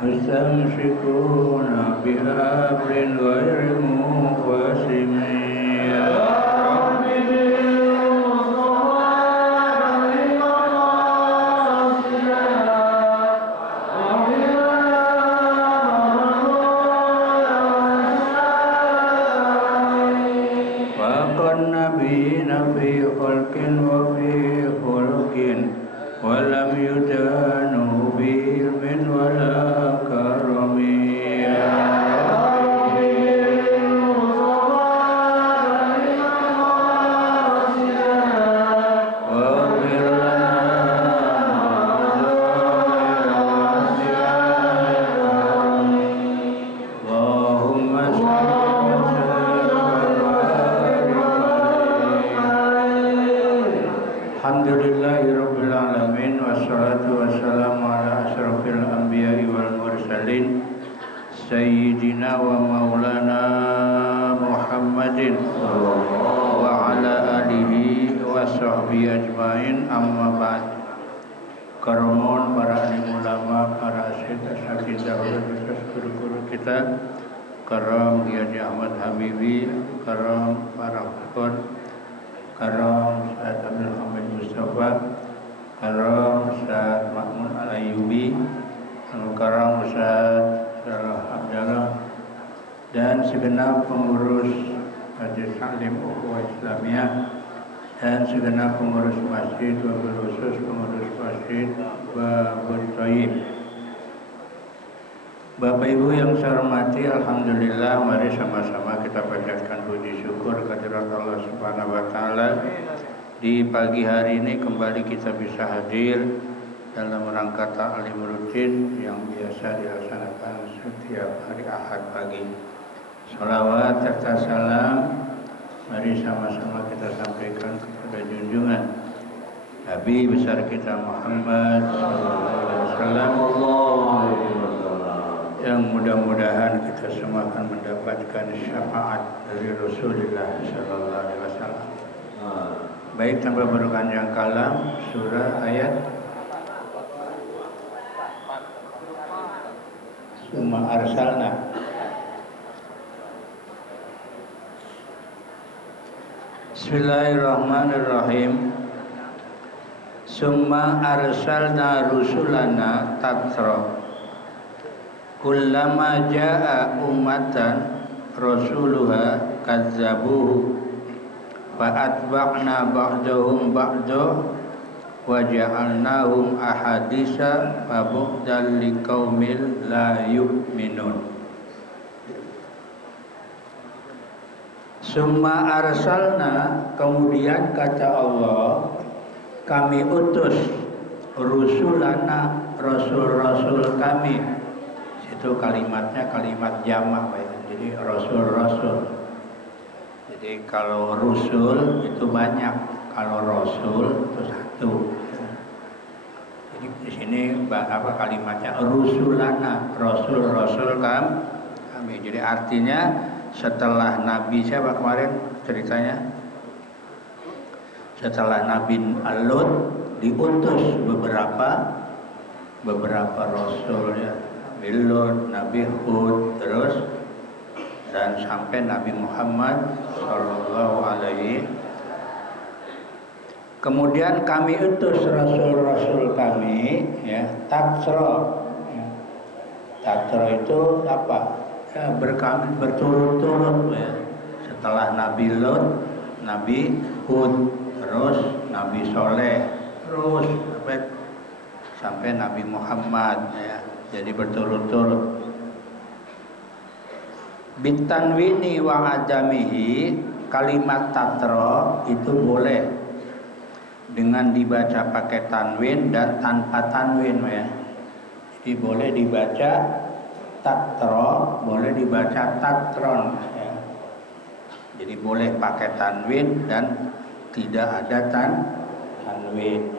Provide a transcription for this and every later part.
مستمسكون بحبل غير منقسم يا رب النبيين في خلق وفي خلق ولم يدانوا بعلم ولا كرم يا Alhamdulillahirrabbilalamin. Wassalatu wassalamu ala asrafil anbiya'i wal mursalin Sayyidina wa maulana Muhammadin wa ala alihi wa sahbihi ajmain. Amma ba'd. Karomun para alim ulama, para asatidz guru-guru kita, karam Kiai Ahmad Habibi, karam para fakir, karam Ustaz Abdul Hamid Mustafa, karam Ustaz Mahmud Al-Ayyubi, karam Ustaz Salah Abdallah, dan segenap pengurus Majelis Taklim Ukhuwah Islamiyah dan segenap pengurus masjid, wabil khusus pengurus masjid Babul Thayyib. Bapak Ibu yang saya hormati, alhamdulillah, mari sama-sama kita panjatkan puji syukur kehadirat Allah Subhanahu wa taala. Di pagi hari ini kembali kita bisa hadir dalam rangka ta'lim rutin yang biasa dilaksanakan setiap hari Ahad pagi. Shalawat serta salam mari sama-sama kita sampaikan kepada junjungan Nabi besar kita Muhammad sallallahu alaihi wasallam, yang mudah-mudahan kita semua akan mendapatkan syafaat dari Rasulullah sallallahu alaihi wasallam. Baik, tanpa berpanjang kalam, surah ayat Summa arsalna. Bismillahirrahmanirrahim. Summa arsalna rusulana tatra. Kullama jaa ummatan rasuluha kazzabuhu fa'atba'na ba'dahum ba'dah wa ja'alnahum ahadisa fabu'dan liqaumil la yu'minun. Summa arsalna, kemudian kata Allah, kami utus rusulana, rasul-rasul kami. Itu kalimatnya kalimat jamak, jadi rasul-rasul. Jadi kalau rusul itu banyak, kalau rasul itu satu. Jadi di sini kalimatnya rusulana, rasul-rasul kami. Jadi artinya setelah Nabi siapa kemarin ceritanya? Setelah Nabi Lut diutus beberapa rasul ya. Nabi Lut, Nabi Hud, terus dan sampai Nabi Muhammad sallallahu alaihi. Kemudian kami utus rasul-rasul kami ya, tatsro. Ya. Tatsro itu apa? Ya, berturut-turut ya. Setelah Nabi Lut, Nabi Hud, terus Nabi Soleh, terus sampai Nabi Muhammad ya. Jadi berturut-turut. Bitanwini wa adamihi, kalimat tatra itu boleh dengan dibaca pakai tanwin dan tanpa tanwin ya. Jadi boleh dibaca tatra, boleh dibaca tatron ya. Jadi boleh pakai tanwin dan tidak ada tanwin ya.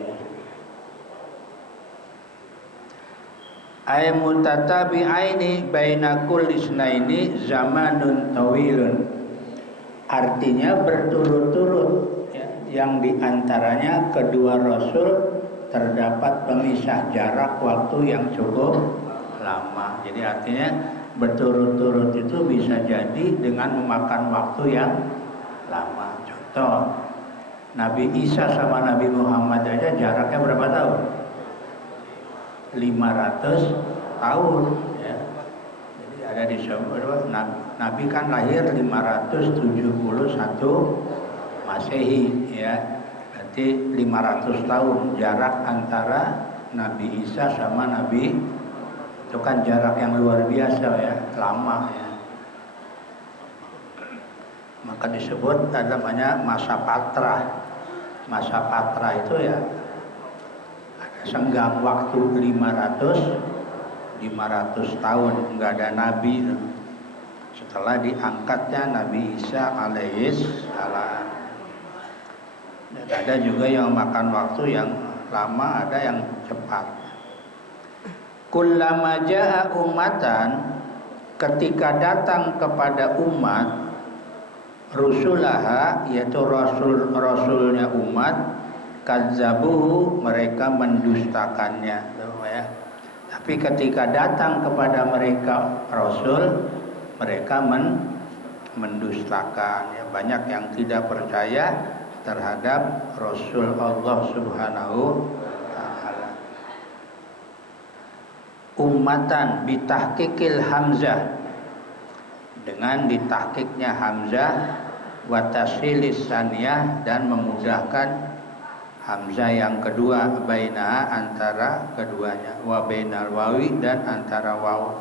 Ay mutatabi'aini baina kulli isnaini zamanun tawilun. Artinya berturut-turut ya, yang diantaranya kedua rasul terdapat pemisah jarak waktu yang cukup lama. Jadi artinya berturut-turut itu bisa jadi dengan memakan waktu yang lama. Contoh, Nabi Isa sama Nabi Muhammad aja jaraknya berapa tahun? 500 tahun ya. Jadi ada di sebuah Nabi kan lahir 571 Masehi ya. Berarti 500 tahun jarak antara Nabi Isa sama Nabi, itu kan jarak yang luar biasa ya, lama ya. Maka disebut namanya masa Patra. Masa Patra itu ya ada senggang waktu 500 tahun nggak ada nabi setelah diangkatnya Nabi Isa alaihissalam. Dan ada juga yang makan waktu yang lama, ada yang cepat. Kullama jaa ummatan, ketika datang kepada umat, rusulaha, yaitu rasulnya umat, kadzabuhu, mereka mendustakannya ya. Tapi ketika datang kepada mereka rasul, mereka mendustakan ya. Banyak yang tidak percaya terhadap Rasul Allah Subhanahu ta'ala. Ummatan bitahqiqil hamzah, dengan ditahqiqnya hamzah, wa tashilis saniyah, dan memudahkan hamzah yang kedua, baina, antara keduanya, wa bainal wawi, dan antara waw.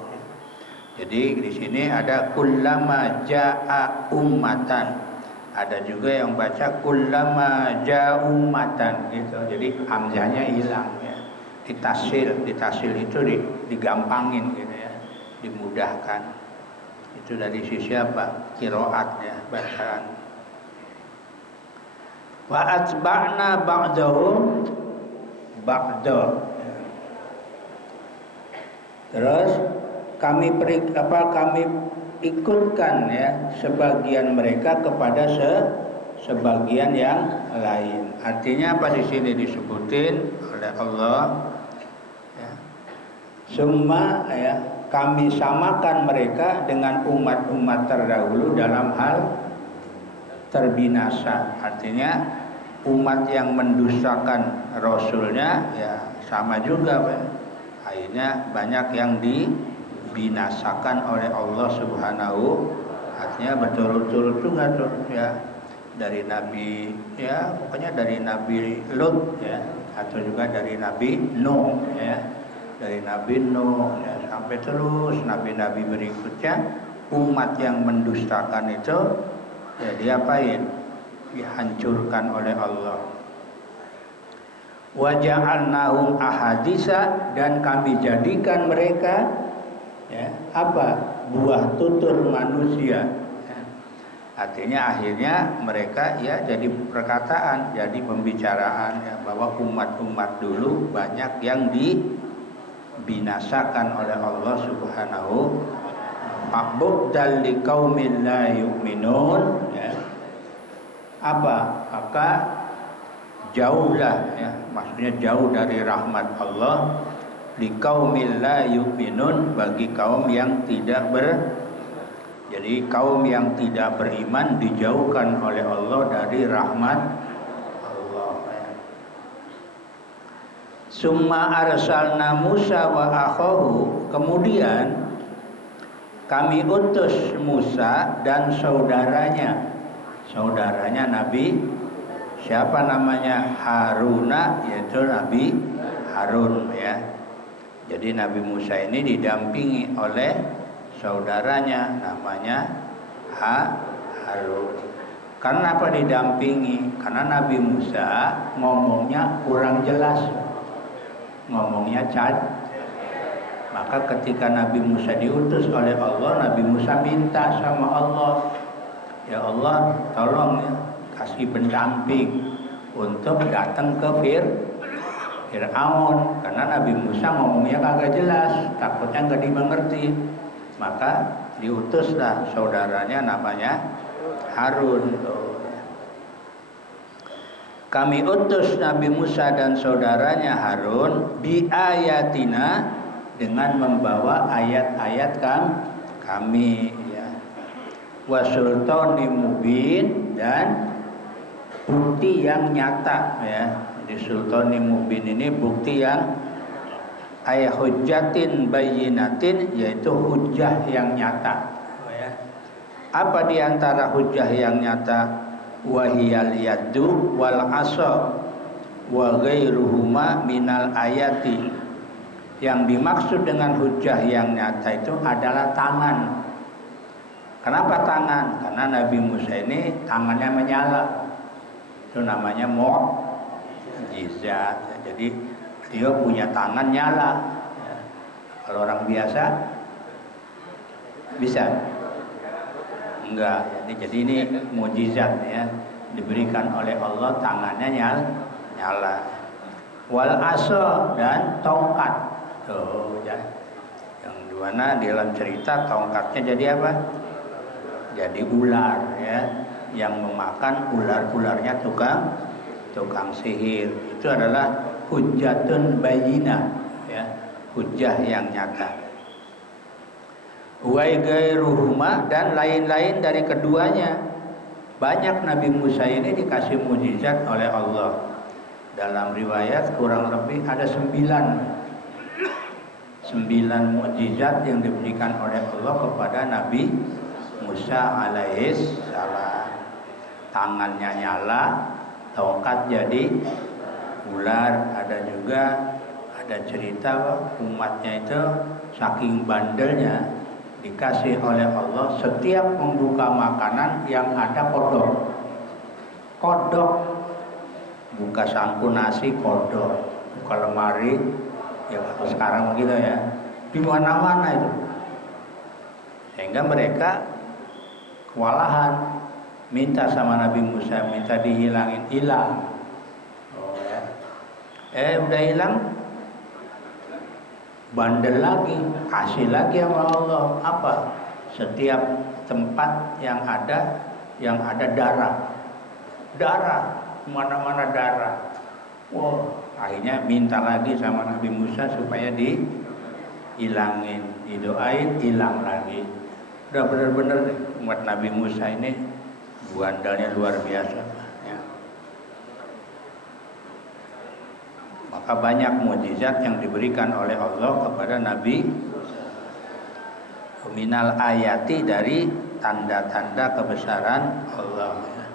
Jadi di sini ada kullama jaa ummatan. Ada juga yang baca kullama jaa ummatan gitu. Jadi hamzahnya hilang ya. Ditasil itu digampangin gitu ya, dimudahkan. Itu dari sisi apa? Qiraatnya, bacaan. Wa atba'na ba'dahum ba'da. Terus kami ikutkan ya sebagian mereka kepada sebagian yang lain. Artinya apa di sini disebutin oleh Allah ya. Summa ya, kami samakan mereka dengan umat-umat terdahulu dalam hal terbinasa. Artinya umat yang mendustakan rasulnya ya sama juga Pak. Akhirnya banyak yang dibinasakan oleh Allah Subhanahu. Artinya berturut-turut juga tuh ya, dari Nabi ya, pokoknya dari Nabi Lut ya, atau juga dari Nabi Nuh ya, dari Nabi Nuh ya, sampai terus nabi-nabi berikutnya. Umat yang mendustakan itu ya diapain? Dihancurkan oleh Allah. Wa ja'alnahum ahadisa, dan kami jadikan mereka ya apa? Buah tutur manusia ya. Artinya akhirnya mereka ya jadi perkataan, jadi pembicaraan ya, bahwa umat-umat dulu banyak yang dibinasakan oleh Allah Subhanahu. Fa'buddal liqaumin la yu'minun ya. Apa? Maka jauhlah ya, maksudnya jauh dari rahmat Allah, liqaumil la yu'minun, bagi kaum yang tidak jadi kaum yang tidak beriman dijauhkan oleh Allah dari rahmat Allah ya. Summa arsalna Musa wa akhahu, kemudian kami utus Musa dan saudaranya Nabi, siapa namanya? Haruna, yaitu Nabi Harun ya. Jadi Nabi Musa ini didampingi oleh saudaranya namanya Harun. Karena apa didampingi? Karena Nabi Musa ngomongnya kurang jelas, ngomongnya maka ketika Nabi Musa diutus oleh Allah, Nabi Musa minta sama Allah, ya Allah tolong ya, kasih pendamping untuk datang ke Fir'aun, karena Nabi Musa ngomongnya kagak jelas, takutnya nggak dimengerti. Maka diutuslah saudaranya namanya Harun. kami utus Nabi Musa dan saudaranya Harun bi ayatina dengan membawa ayat-ayat kami ya. Wa sultanin mubin dan bukti yang nyata ya. Di sultanin mubin ini bukti yang ayat hujjatin bayyinatin, yaitu hujjah yang nyata ya. Apa di antara hujjah yang nyata? Wahiyal yaddu wal asa wa ghairuhuma minal ayati. Yang dimaksud dengan hujjah yang nyata itu adalah tangan. Kenapa tangan? Karena Nabi Musa ini tangannya menyala. Itu namanya mukjizat. Jadi dia punya tangan nyala. Kalau orang biasa bisa? Enggak. Jadi ini mukjizat ya, diberikan oleh Allah, tangannya nyala. Wal asa dan tongkat. Tuh ya. Yang dimana di dalam cerita tongkatnya jadi apa? Jadi ular ya, yang memakan ular-ularnya tukang sihir. Itu adalah hujjatun bayyinah ya, hujjah yang nyata. Wa ghairuhuma dan lain-lain dari keduanya. Banyak Nabi Musa ini dikasih mukjizat oleh Allah. Dalam riwayat kurang lebih ada 9 mukjizat yang diberikan oleh Allah kepada Nabi Musa alaihis salam. Tangannya nyala, tongkat jadi ular. Ada juga cerita umatnya itu saking bandelnya dikasih oleh Allah setiap membuka makanan yang ada kodok. Buka sangku nasi kodok, buka lemari ya kalau sekarang begitu ya, di mana-mana itu. Sehingga mereka kewalahan, minta sama Nabi Musa, minta dihilangin, hilang. Oh ya. Udah hilang, bandel lagi, kasih lagi sama Allah. Apa? Setiap tempat yang ada darah, mana-mana darah. Wow, akhirnya minta lagi sama Nabi Musa supaya dihilangin, didoain, hilang lagi. Udah benar-benar umat Nabi Musa ini bandalnya luar biasa ya. Maka banyak mukjizat yang diberikan oleh Allah kepada Nabi. Minal ayati, dari tanda-tanda kebesaran Allah ya.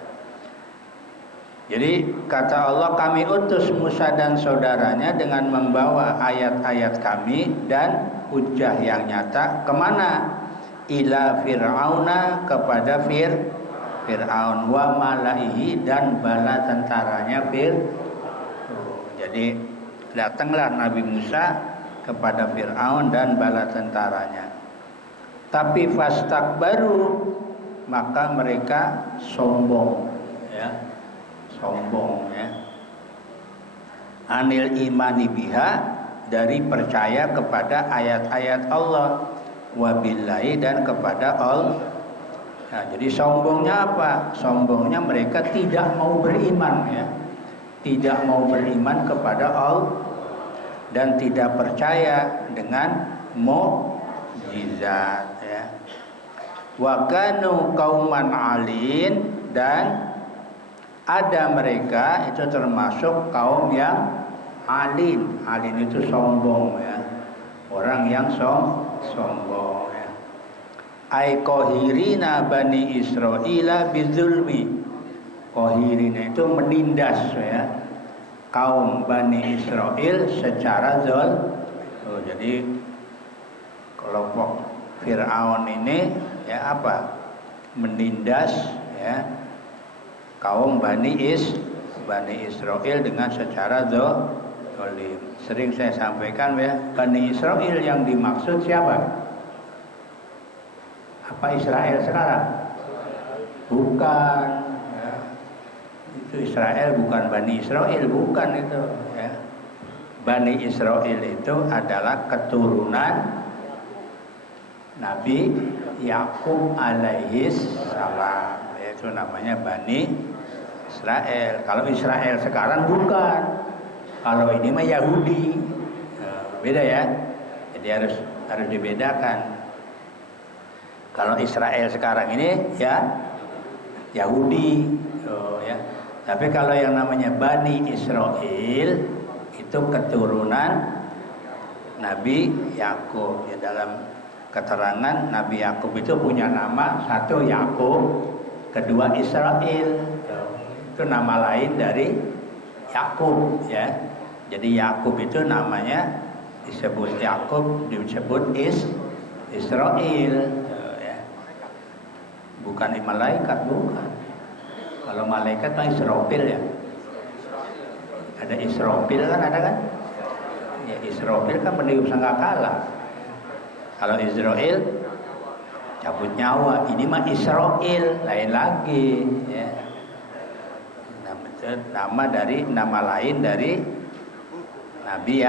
Jadi kata Allah, kami utus Musa dan saudaranya dengan membawa ayat-ayat kami dan hujjah yang nyata. Kemana? Ila fir'auna, kepada Fir'aun, wa malaihi, dan bala tentaranya Jadi datanglah Nabi Musa kepada Fir'aun dan bala tentaranya. Tapi fastakbaru, maka mereka sombong ya. Anil imani biha, dari percaya kepada ayat-ayat Allah, wabillahi, dan kepada Allah. Nah, jadi sombongnya apa? Sombongnya mereka tidak mau beriman ya. Tidak mau beriman kepada Allah dan tidak percaya dengan mukjizat ya. Wa kanu qauman alin, dan ada mereka itu termasuk kaum yang alin. Alin itu sombong ya. Orang yang sombong ya. Ai qahirina bani Israila bizulmi. Qahirina itu menindas ya kaum Bani Israel secara jadi kelompok Fir'aun ini ya apa? Menindas ya kaum Bani Israel dengan secara zalim. Sering saya sampaikan ya, Bani Israel yang dimaksud siapa? Apa Israel sekarang? Bukan ya. Itu Israel bukan Bani Israel, bukan itu ya. Bani Israel itu adalah keturunan Nabi Yakub alaihis salam, yaitu namanya Bani Israel. Kalau Israel sekarang bukan. Kalau ini mah Yahudi. Beda ya. Jadi harus dibedakan. Kalau Israel sekarang ini ya Yahudi, ya. Tapi kalau yang namanya Bani Israel itu keturunan Nabi Yakub. Ya, dalam keterangan Nabi Yakub itu punya nama, satu Yakub, kedua Israel. Itu nama lain dari Yakub, ya. Jadi Yakub itu namanya disebut Yakub, disebut Israel, ya. Bukan malaikat, bukan. Kalau malaikat kan Israfil ya. Ada Israfil kan, ada kan? Ya, Israfil kan peniup sangkakala. Kalau Israel cabut nyawa, ini mah Israel lain lagi, ya. Nama lain dari Nabi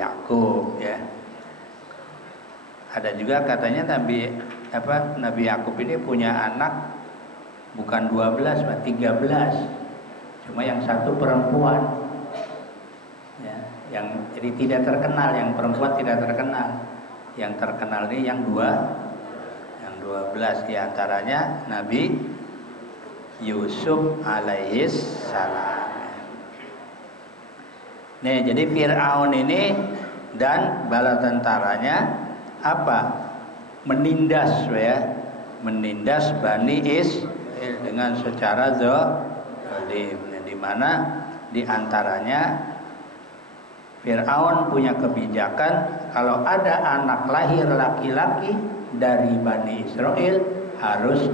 Yakub, ya. Ada juga katanya Nabi Yakub ini punya anak bukan 12, 13. Cuma yang satu perempuan. Ya, yang jadi tidak terkenal, yang perempuan tidak terkenal. Yang terkenal ini yang 12 diantaranya Nabi Yusuf alaihis salam. Nih, jadi Fir'aun ini dan bala tentaranya apa? Menindas Bani Israil dengan secara zalim, di mana diantaranya Fir'aun punya kebijakan kalau ada anak lahir laki-laki dari Bani Israel harus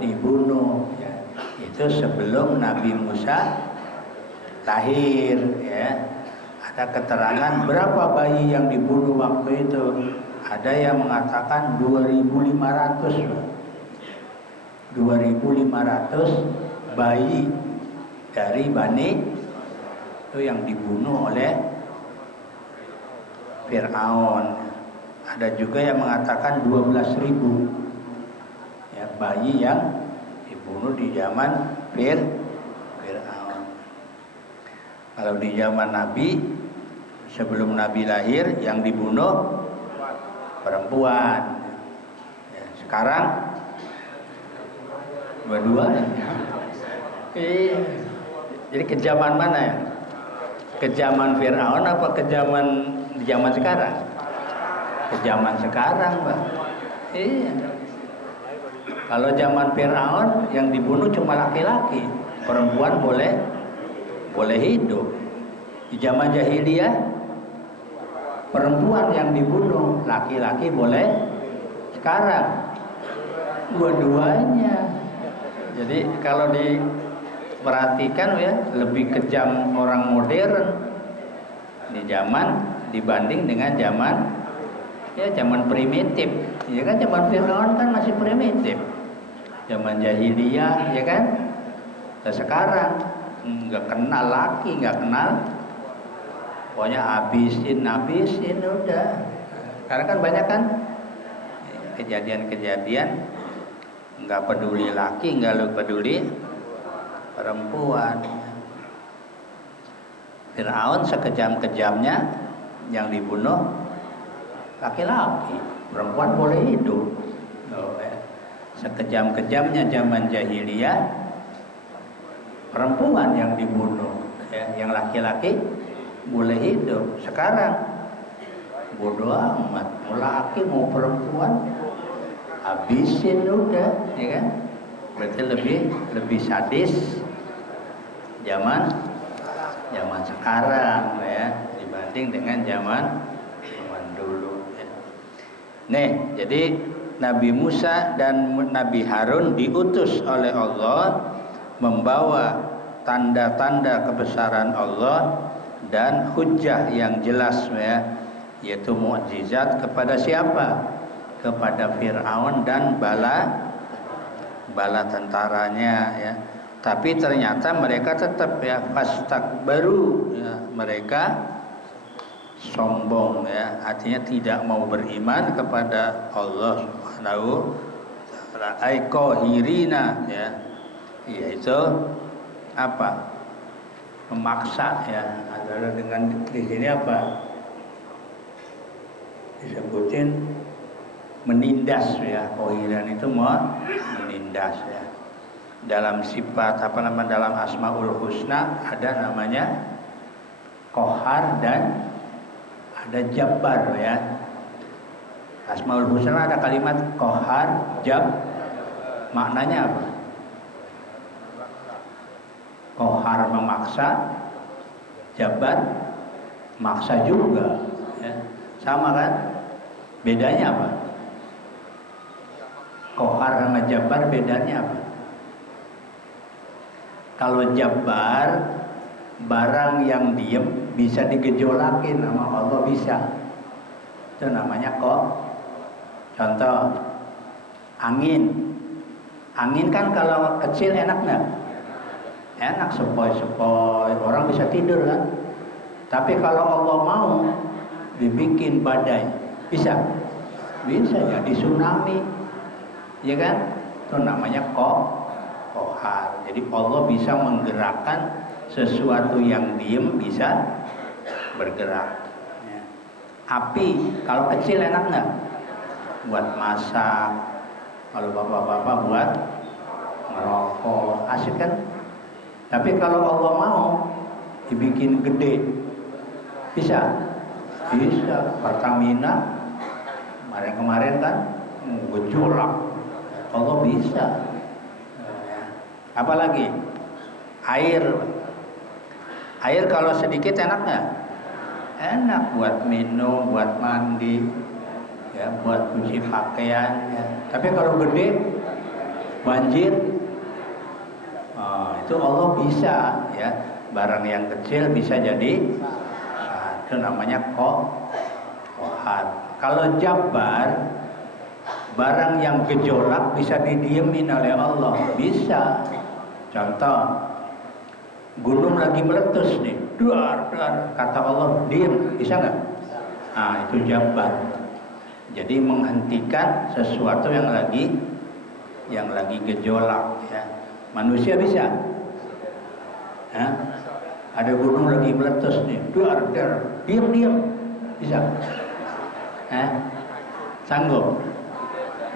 dibunuh, ya. Itu sebelum Nabi Musa lahir, ya. Ada keterangan berapa bayi yang dibunuh waktu itu. Ada yang mengatakan 2.500 bayi dari Bani itu yang dibunuh oleh Fir'aun. Ada juga yang mengatakan 12.000, ya, bayi yang dibunuh di zaman Fir'aun. Kalau di zaman Nabi, sebelum Nabi lahir, yang dibunuh perempuan. Ya, sekarang dua-duanya. Jadi ke zaman mana ya? Ke zaman Fir'aun apa ke zaman sekarang? Ke zaman sekarang, Pak. Iya. Kalau zaman Fir'aun yang dibunuh cuma laki-laki, perempuan boleh hidup. Di zaman jahiliyah perempuan yang dibunuh, laki-laki boleh. Sekarang dua-duanya. Jadi kalau diperhatikan ya, lebih kejam orang modern di zaman dibanding dengan zaman primitif. Ya kan, zaman Fir'aun kan masih primitif. Zaman jahiliyah, ya kan? Dan sekarang nggak kenal laki, nggak kenal. Pokoknya habisin udah. Karena kan banyak kan kejadian-kejadian nggak peduli laki, nggak peduli perempuan. Fir'aun sekejam-kejamnya yang dibunuh laki-laki, perempuan boleh hidup. Sekejam-kejamnya zaman jahiliyah perempuan yang dibunuh, ya, yang laki-laki boleh hidup. Sekarang bodoh amat, mau laki mau perempuan habisin udah, ya kan? Berarti lebih sadis zaman sekarang, ya, dibanding dengan zaman dulu, ya. Nih, jadi Nabi Musa dan Nabi Harun diutus oleh Allah membawa tanda-tanda kebesaran Allah dan hujjah yang jelas, ya, yaitu mukjizat kepada siapa? Kepada Fir'aun dan bala tentaranya, ya. Tapi ternyata mereka tetap, ya, fastakbaru, ya, mereka sombong, ya, artinya tidak mau beriman kepada Allah Subhanahu wa taala. Ai qahirina, ya, yaitu apa? Memaksa ya. Adalah dengan di sini apa? Disebutin menindas ya. Kohiran itu menindas ya. Dalam sifat dalam Asmaul Husna ada namanya Qahar dan ada Jabbar ya. Asmaul Husna ada kalimat Qahar, maknanya apa? Qahar memaksa, Jabbar maksa juga ya. Sama kan? Bedanya apa? Qahar sama Jabbar bedanya apa? Kalau Jabbar barang yang diem bisa digejolakin sama Allah bisa. Itu namanya contoh angin. Angin kan kalau kecil enak nggak? Enak, sepoi-sepoi, orang bisa tidur kan. Tapi kalau Allah mau dibikin badai, bisa jadi tsunami, ya kan? Itu namanya Qahar. Jadi Allah bisa menggerakkan sesuatu yang diem bisa bergerak. Ya. Api kalau kecil enak nggak? Buat masak. Kalau bapak-bapak buat ngerokok, asik kan? Tapi kalau Allah mau dibikin gede, bisa. Pertamina kemarin kan gejolak, Allah bisa. Apalagi air kalau sedikit enak nggak? Enak buat minum, buat mandi, ya, buat cuci pakaian. Ya. Tapi kalau gede, banjir, itu Allah bisa, ya. Barang yang kecil bisa jadi, itu namanya Qahar. Kalau Jabbar, barang yang gejolak bisa didiemin oleh Allah, bisa. Contoh, gunung lagi meletus nih, dar, kata Allah diem, bisa nggak? Nah, itu Jabbar. Jadi menghentikan sesuatu yang lagi gejolak, ya. Manusia bisa. Hah? Ada gunung lagi meletus nih, dar, diem, bisa. Sanggup?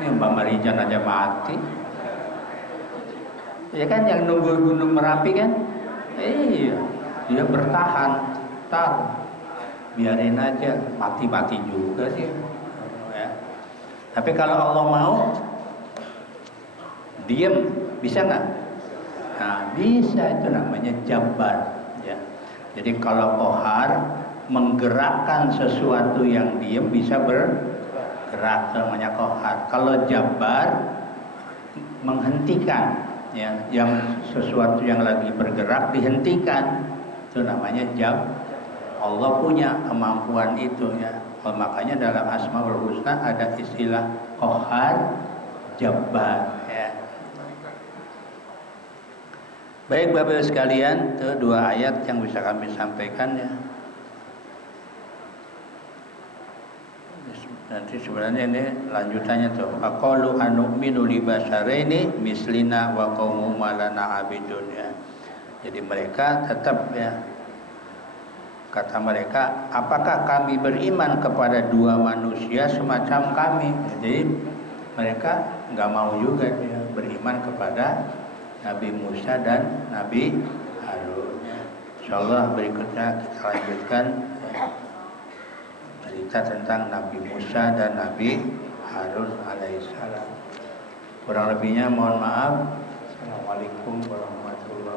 Ini Mbak Marijan aja mati. Ya kan yang nunggu gunung Merapi kan? Iya, dia bertahan. Biarin aja, mati juga sih. Ya. Tapi kalau Allah mau, diem, bisa nggak? Nah, bisa, itu namanya Jabbar. Ya. Jadi kalau Qahar menggerakkan sesuatu yang diem bisa bergerak, namanya Qahar. Kalau Jabbar menghentikan, ya, yang sesuatu yang lagi bergerak dihentikan, itu namanya Allah punya kemampuan itu, ya. Makanya dalam Asmaul Husna ada istilah Qahar, Jabbar, ya. Baik Bapak Ibu sekalian, itu dua ayat yang bisa kami sampaikan, ya. Nanti sebenarnya ini lanjutannya tuh. Aqalu anu'minu li basyaraini mislina wa qaumuma lana abidun, ya. Jadi mereka tetap, ya, kata mereka, apakah kami beriman kepada dua manusia semacam kami? Jadi mereka nggak mau juga, ya, beriman kepada Nabi Musa dan Nabi Harun. Insyaallah berikutnya kita lanjutkan, ya, cerita tentang Nabi Musa dan Nabi Harun alaihissalam. Kurang lebihnya mohon maaf. Assalamualaikum warahmatullahi wabarakatuh.